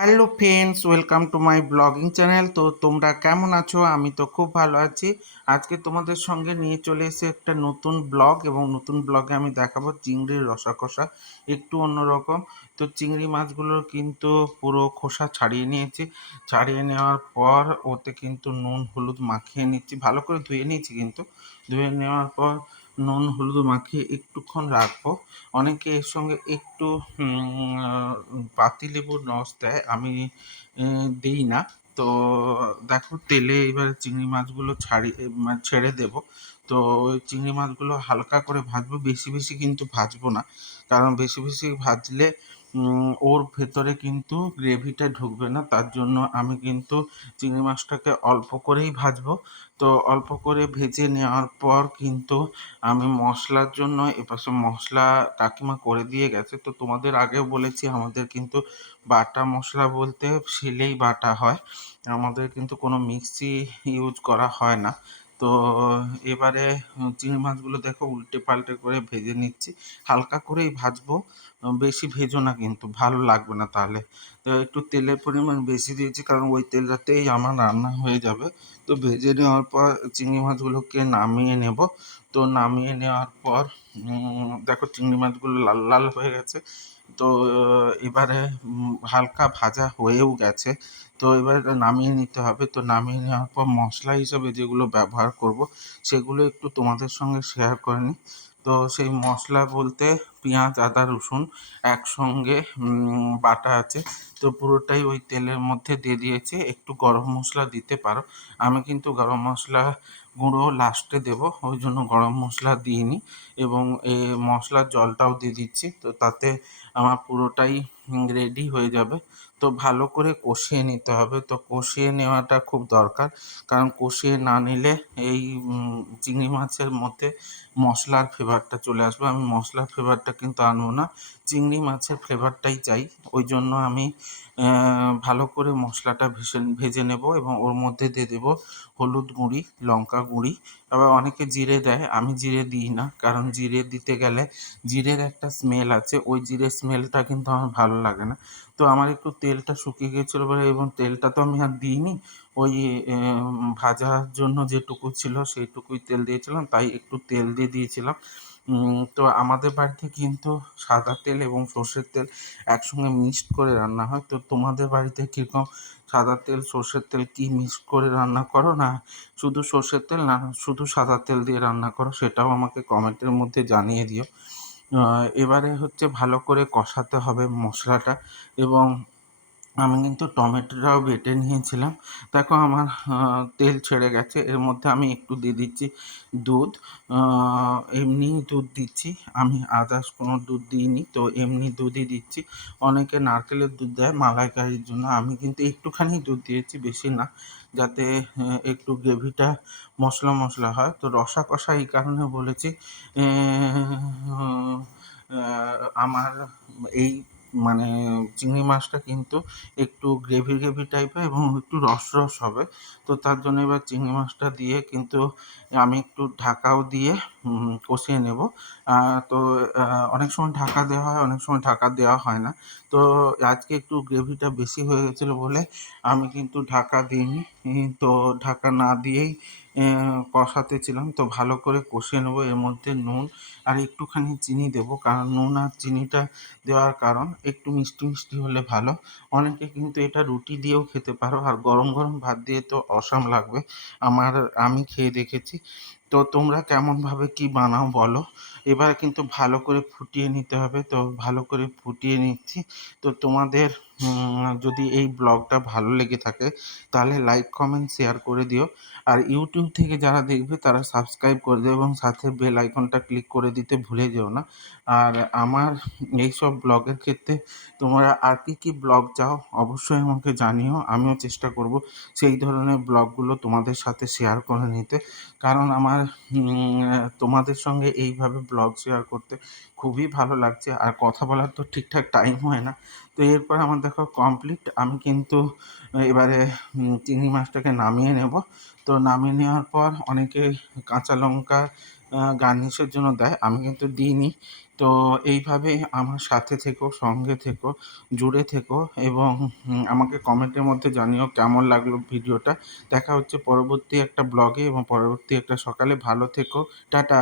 Hello friends, welcome to my blogging channel. তো তোমরা কেমন আছো? আমি তো খুব ভালো আছি। আজকে তোমাদের সঙ্গে নিয়ে চলে এসে একটা নতুন ব্লগ এবং নতুন ব্লগে আমি দেখাবো চিংড়ির রসা কষা। একটু অন্যরকম। তো চিংড়ি মাছগুলোর কিন্তু পুরো খোসা ছাড়িয়ে নিয়েছি। ছাড়িয়ে নেওয়ার পর ওতে কিন্তু নুন, হলুদ মাখিয়ে নিচ্ছি। ভালো করে ধুয়ে নিয়েছি কিন্তু। ধুয়ে নেওয়ার পর নুন, হলুদ মাখিয়ে একটুক্ষণ রাখব। অনেকে এর সঙ্গে একটু পাতিলেবুর রস দেয়, আমি দিই না। তো দেখো, তেলে এবার চিংড়ি মাছগুলো ছাড়ি মানে ছেড়ে দেব। তো ওই চিংড়ি মাছগুলো হালকা করে ভাজবো, বেশি বেশি কিন্তু ভাজবো না। কারণ বেশি বেশি ভাজলে ওর ভেতরে কিন্তু গ্রেভিটা ঢুকবে না। তার জন্য আমি কিন্তু চিংড়ি মাছটাকে অল্প করেই ভাজবো। তো অল্প করে ভেজে নেওয়ার পর কিন্তু আমি মশলার জন্য এপাশে মশলা কাকিমা করে দিয়ে গেছে। তো তোমাদের আগেও বলেছি, আমাদের কিন্তু বাটা মশলা বলতে শিলেই বাটা হয়। আমাদের কিন্তু কোনো মিক্সি ইউজ করা হয় না। তো এবারে চিংড়ি মাছগুলো দেখো উল্টে পাল্টে করে ভেজে নিচ্ছি। হালকা করেই ভাজবো বেশি ভেজো না কিন্তু, ভালো লাগবে না তাহলে। তো একটু তেলের পরিমাণ বেশি দিয়েছি, কারণ ওই তেলটাতেই আমার রান্না হয়ে যাবে। তো ভেজে নেওয়ার পর চিংড়ি মাছগুলোকে নামিয়ে নেব। তো নামিয়ে নেওয়ার পর দেখো চিংড়ি মাছগুলো লাল লাল হয়ে গেছে। তো এবারে হালকা ভাজা হয়েও গেছে। তো এবার নামিয়ে নিতে হবে। তো নামিয়ে নেওয়ার পর মশলা হিসাবে যেগুলো ব্যবহার করব, সেগুলো একটু তোমাদের সঙ্গে শেয়ার করে নিই। তো সেই মশলা বলতে পেঁয়াজ, আদা, রসুন একসঙ্গে বাটা আছে। তো পুরোটাই ওই তেলের মধ্যে দিয়ে দিয়েছে। একটু গরম মশলা দিতে পারো। আমি কিন্তু গরম মশলা গুঁড়ো লাস্টে দেব। ওই জন্য গরম মশলা দিইনি। এবং এ মশলার জলটাও দিয়ে দিচ্ছি। তো তাতে আমার পুরোটাই রেডি হয়ে যাবে। তো ভালো করে কষিয়ে নিতে হবে। তো কষিয়ে নেওয়াটা খুব দরকার। কারণ কষিয়ে না নিলে এই চিংড়ি মাছের মধ্যে মশলার ফ্লেভারটা চলে আসবে। আমি মশলার ফ্লেভারটা কিন্তু আনব না। চিংড়ি মাছের ফ্লেভারটাই চাই। ওই জন্য আমি ভালো করে মশলাটা ভেসে, ভেজে নেব এবং ওর মধ্যে দিয়ে দেবো হলুদ গুঁড়ি, লঙ্কা গুঁড়ি। আবার অনেকে জিরে দেয়। আমি জিরে দিই না। কারণ জিরে দিতে গেলে জিরের একটা স্মেল আছে। ওই জিরের স্মেলটা কিন্তু আমার ভালো লাগে না। তো আমার একটু তেলটা শুকিয়ে গেছিল বলে এবং তেলটা তো আমি আর দিইনি। ওই ভাজার জন্য যেটুকু ছিল সেইটুকুই তেল দিয়েছিলাম, তাই একটু তেল দিয়ে দিয়েছিলাম। তো আমাদের বাড়িতে কিন্তু সাদা তেল এবং সর্ষের তেল একসঙ্গে মিক্সড করে রান্না হয়। তো তোমাদের বাড়িতে কীরকম সাদা তেল, সর্ষের তেল কি মিক্সড করে রান্না করো না শুধু সর্ষের তেল না, শুধু সাদা তেল দিয়ে রান্না করো সেটাও আমাকে কমেন্টের মধ্যে জানিয়ে দিও। এবারে হচ্ছে ভালো করে কষাতে হবে মশলাটা এবং আমি কিন্তু টমেটোটাও বেটে নিয়েছিলাম। দেখো আমার তেল ছেড়ে গেছে। এর মধ্যে আমি একটু দিয়ে দিচ্ছি দুধ। এমনি দুধ দিচ্ছি। আমি আদার্স কোনো দুধ দিইনি, তো এমনি দুধই দিচ্ছি। অনেকে নারকেলের দুধ দেয়, মালাইকারির জন্য। আমি কিন্তু একটুখানি দুধ দিয়েছি, বেশি না। যাতে একটু গ্রেভিটা মশলা মশলা হয়। তো রসা কষা এই কারণে বলেছি আমার এই মানে চিংড়ি মাছটা কিন্তু একটু গ্রেভি গ্রেভি টাইপের এবং একটু রস রস হবে। তো তার জন্য এবার চিংড়ি মাছটা দিয়ে কিন্তু আমি একটু ঢাকাও দিয়ে কষিয়ে নেব। তো অনেক সময় ঢাকা দেওয়া হয়, অনেক সময় ঢাকা দেওয়া হয় না। তো, আজকে একটু গ্রেভিটা বেশি হয়ে গেছিল বলে আমি কিন্তু ঢাকা দিইনি। তো, ঢাকা না দিয়েই কষাতে ছিলাম। তো, ভালো করে কষিয়ে নেব। এর মধ্যে নুন আর একটুখানি চিনি দেবো। কারণ নুন আর চিনিটা দেওয়ার কারণ একটু মিষ্টি মিষ্টি হলে ভালো। অনেকে কিন্তু এটা রুটি দিয়েও খেতে পারো। আর গরম গরম ভাত দিয়ে তো অসাম লাগবে। আমার, আমি খেয়ে দেখেছি। তো তোমরা কেমনভাবে কি বানাও বলো? এবার কিন্তু ভালো করে ফুটিয়ে নিতে হবে। তো ভালো করে ফুটিয়ে নিচ্ছি। তো তোমাদের যদি এই ব্লগটা ভালো লেগে থাকে, তাহলে লাইক কমেন্ট শেয়ার করে দিও। আর ইউটিউব থেকে যারা দেখবে, তারা সাবস্ক্রাইব করে দিও এবং সাথে বেল আইকনটা ক্লিক করে দিতে ভুলে যেও না। আর আমার এই সব ব্লগের ক্ষেত্রে তোমরা আর কী কী ব্লগ চাও, অবশ্যই আমাকে জানিও। আমিও চেষ্টা করব সেই ধরনের ব্লগগুলো তোমাদের সাথে শেয়ার করে নিতে। কারণ আমার তোমাদের সঙ্গে এইভাবে ব্লগ শেয়ার করতে খুবই ভালো লাগছে। আর কথা বলার তো ঠিকঠাক টাইম হয় না। তো এরপর আমার দেখো কমপ্লিট আমি কিন্তু এবারে চিংড়ি মাছটাকে নামিয়ে নেব। তো নামিয়ে নেওয়ার পর অনেকে কাঁচা লঙ্কা গার্নিশের জন্য দেয়, আমি কিন্তু দিইনি। তো এইভাবে আমার সাথে থেকো, সঙ্গে থেকো, জুড়ে থেকো এবং আমাকে কমেন্টের মধ্যে জানিও কেমন লাগল ভিডিওটা। দেখা হচ্ছে পরবর্তী একটা ব্লগে এবং পরবর্তী একটা সকালে। ভালো থেকো, টাটা!